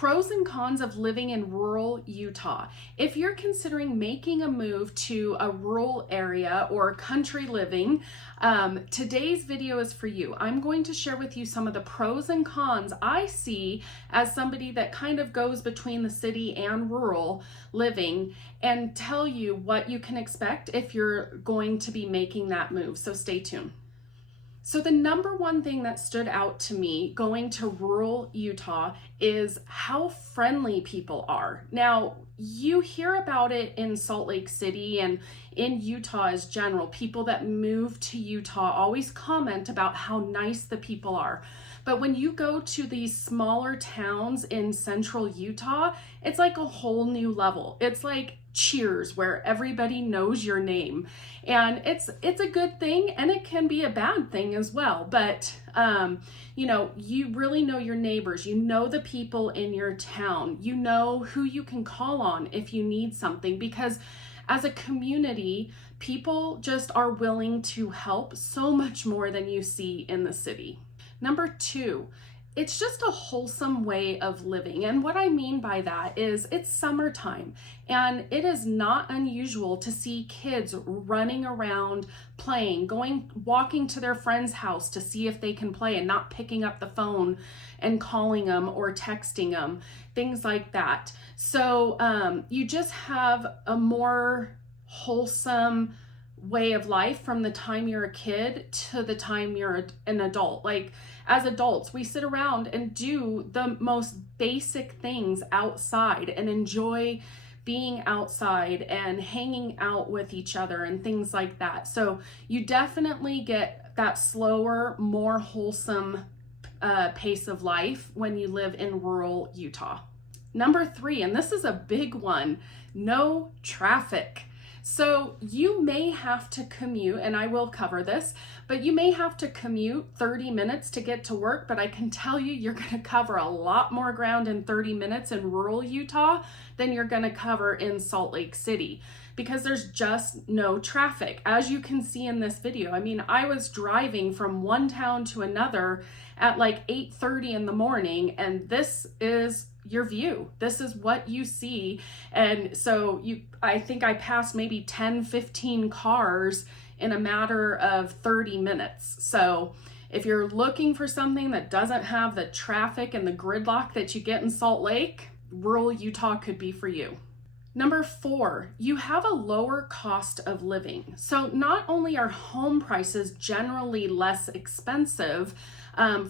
pros and cons of living in rural Utah. If you're considering making a move to a rural area or country living, today's video is for you. I'm going to share with you some of the pros and cons I see as somebody that kind of goes between the city and rural living, and tell you what you can expect if you're going to be making that move. So stay tuned. So the number one thing that stood out to me going to rural Utah is how friendly people are. Now, you hear about it in Salt Lake City and in Utah as general. People that move to Utah always comment about how nice the people are. But when you go to these smaller towns in central Utah, it's like a whole new level. It's like Cheers, where everybody knows your name. And it's a good thing, and it can be a bad thing as well. But you really know your neighbors, you know the people in your town, you know who you can call on if you need something, because as a community, people just are willing to help so much more than you see in the city. Number two, it's just a wholesome way of living. And what I mean by that is it's summertime, and it is not unusual to see kids running around playing, walking to their friend's house to see if they can play and not picking up the phone and calling them or texting them, things like that. So you just have a more wholesome way of life from the time you're a kid to the time you're an adult. Like, as adults, we sit around and do the most basic things outside and enjoy being outside and hanging out with each other and things like that. So you definitely get that slower, more wholesome pace of life when you live in rural Utah. Number three, and this is a big one, no traffic. So you may have to commute, and I will cover this, but you may have to commute 30 minutes to get to work, but I can tell you, you're going to cover a lot more ground in 30 minutes in rural Utah than you're going to cover in Salt Lake City, because there's just no traffic. As you can see in this video, I mean, I was driving from one town to another at like 8:30 in the morning, and this is your view. This is what you see. And so I think I passed maybe 10, 15 cars in a matter of 30 minutes. So if you're looking for something that doesn't have the traffic and the gridlock that you get in Salt Lake, rural Utah could be for you. Number four, you have a lower cost of living. So not only are home prices generally less expensive,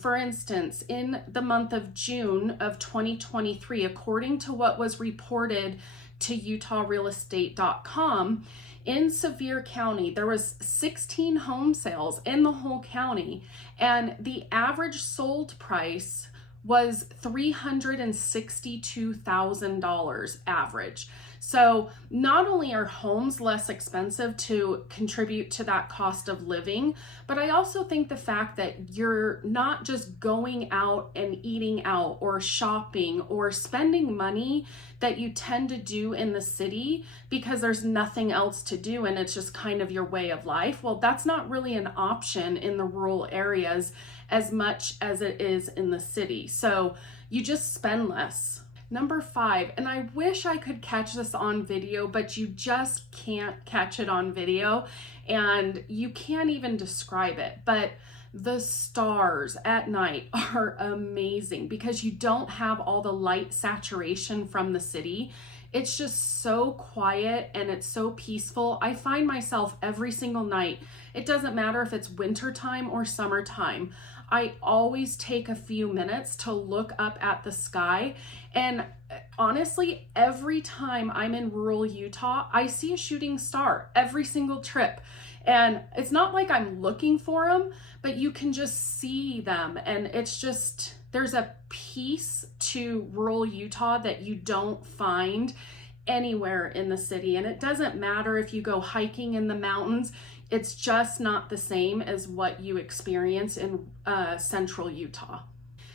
for instance, in the month of June of 2023, according to what was reported to UtahRealestate.com, in Sevier County, there was 16 home sales in the whole county, and the average sold price was $362,000 average. So not only are homes less expensive to contribute to that cost of living, but I also think the fact that you're not just going out and eating out or shopping or spending money that you tend to do in the city because there's nothing else to do and it's just kind of your way of life. Well, that's not really an option in the rural areas as much as it is in the city. So you just spend less. Number five, and I wish I could catch this on video, but you just can't catch it on video, and you can't even describe it. But the stars at night are amazing because you don't have all the light saturation from the city. It's just so quiet and it's so peaceful. I find myself every single night, it doesn't matter if it's wintertime or summertime, I always take a few minutes to look up at the sky. And honestly, every time I'm in rural Utah, I see a shooting star every single trip. And it's not like I'm looking for them, but you can just see them. And it's just, there's a peace to rural Utah that you don't find anywhere in the city. And it doesn't matter if you go hiking in the mountains, it's just not the same as what you experience in central Utah.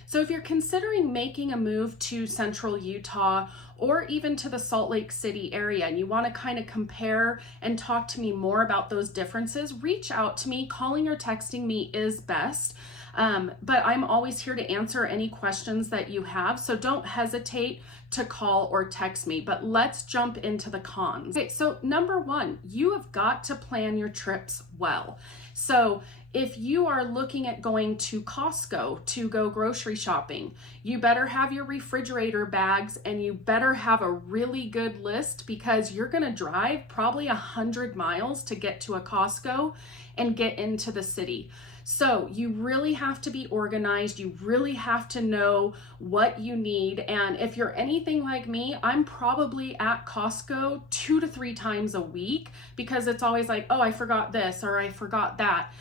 So if you're considering making a move to central Utah or even to the Salt Lake City area and you want to kind of compare and talk to me more about those differences, reach out to me. Calling or texting me is best. But I'm always here to answer any questions that you have. So don't hesitate to call or text me, but let's jump into the cons. Okay, so number one, you have got to plan your trips well. So if you are looking at going to Costco to go grocery shopping, you better have your refrigerator bags and you better have a really good list, because you're going to drive probably 100 miles to get to a Costco and get into the city. So you really have to be organized. You really have to know what you need. And if you're anything like me, I'm probably at Costco 2 to 3 times a week, because it's always like, oh, I forgot this or I forgot that.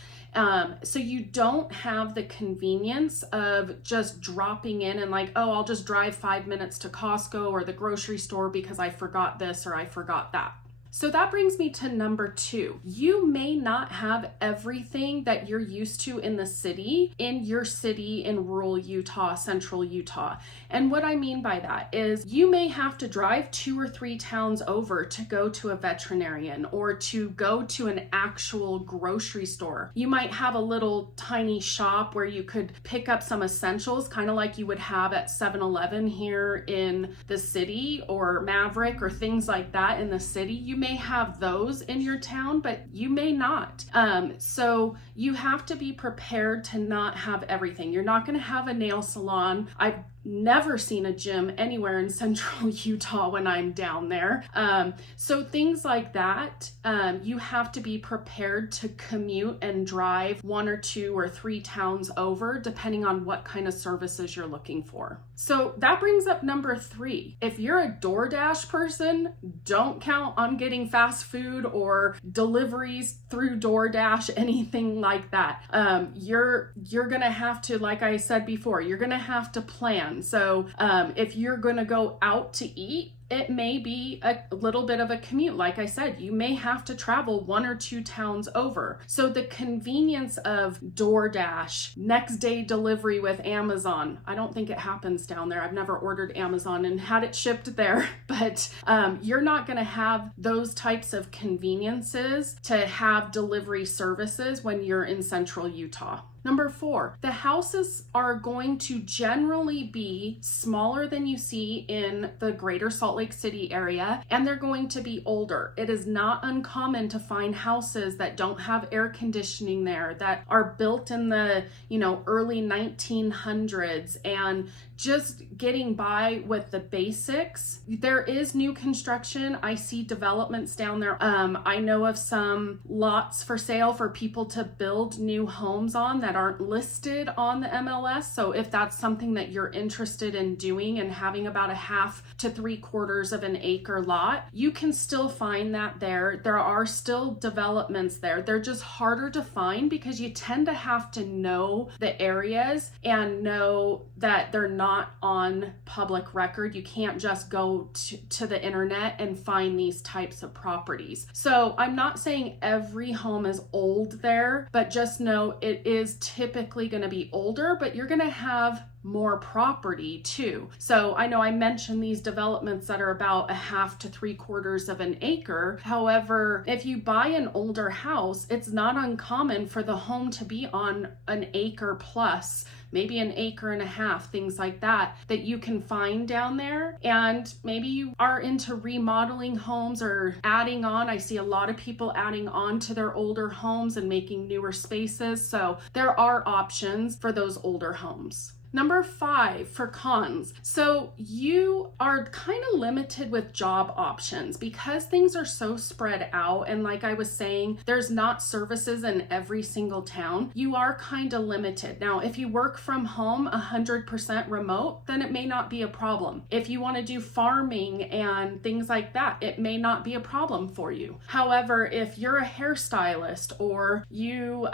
So you don't have the convenience of just dropping in and like, oh, I'll just drive 5 minutes to Costco or the grocery store because I forgot this or I forgot that. So that brings me to number 2. You may not have everything that you're used to in the city, in your city in rural Utah, central Utah. And what I mean by that is you may have to drive 2 or 3 towns over to go to a veterinarian or to go to an actual grocery store. You might have a little tiny shop where you could pick up some essentials, kind of like you would have at 7-Eleven here in the city, or Maverick or things like that in the city. You may have those in your town, but you may not. So you have to be prepared to not have everything. You're not going to have a nail salon. I've never seen a gym anywhere in central Utah when I'm down there. So things like that, you have to be prepared to commute and drive 1 or 2 or 3 towns over, depending on what kind of services you're looking for. So that brings up number 3. If you're a DoorDash person, don't count on getting fast food or deliveries through DoorDash, anything like that. You're gonna have to, like I said before, you're gonna have to plan. So if you're gonna go out to eat, it may be a little bit of a commute. Like I said, you may have to travel 1 or 2 towns over. So the convenience of DoorDash, next day delivery with Amazon, I don't think it happens down there. I've never ordered Amazon and had it shipped there, but you're not gonna have those types of conveniences to have delivery services when you're in central Utah. Number 4, the houses are going to generally be smaller than you see in the greater Salt Lake City area, and they're going to be older. It is not uncommon to find houses that don't have air conditioning there, that are built in the, early 1900s and just getting by with the basics. There is new construction. I see developments down there. I know of some lots for sale for people to build new homes on that aren't listed on the MLS. So if that's something that you're interested in doing and having about a 1/2 to 3/4 of an acre lot, you can still find that there. There are still developments there. They're just harder to find because you tend to have to know the areas and know that they're not on public record. You can't just go to the internet and find these types of properties. So I'm not saying every home is old there, but just know it is typically going to be older, but you're going to have more property too. So I know I mentioned these developments that are about a 1/2 to 3/4 of an acre. However, if you buy an older house, it's not uncommon for the home to be on an acre plus, maybe an acre and a half, things like that you can find down there. And maybe you are into remodeling homes or adding on. I see a lot of people adding on to their older homes and making newer spaces. So there are options for those older homes. Number 5 for cons. So you are kind of limited with job options because things are so spread out. And like I was saying, there's not services in every single town. You are kind of limited. Now, if you work from home 100% remote, then it may not be a problem. If you want to do farming and things like that, it may not be a problem for you. However, if you're a hairstylist or you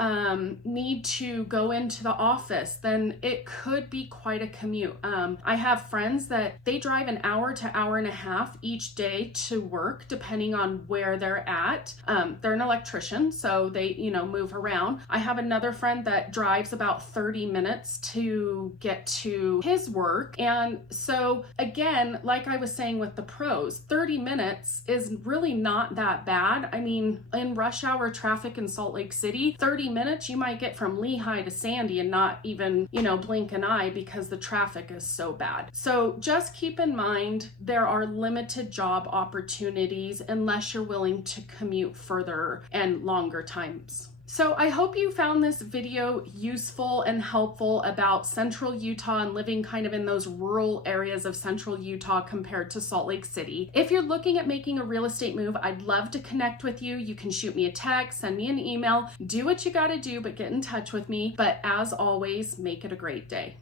need to go into the office, then it could would be quite a commute. I have friends that they drive an hour to hour and a half each day to work, depending on where they're at. They're an electrician, so they, move around. I have another friend that drives about 30 minutes to get to his work. And so again, like I was saying with the pros, 30 minutes is really not that bad. I mean, in rush hour traffic in Salt Lake City, 30 minutes you might get from Lehigh to Sandy and not even, blink an eye because the traffic is so bad. So just keep in mind, there are limited job opportunities unless you're willing to commute further and longer times. So I hope you found this video useful and helpful about Central Utah and living kind of in those rural areas of Central Utah compared to Salt Lake City. If you're looking at making a real estate move, I'd love to connect with you. You can shoot me a text, send me an email, do what you gotta do, but get in touch with me. But as always, make it a great day.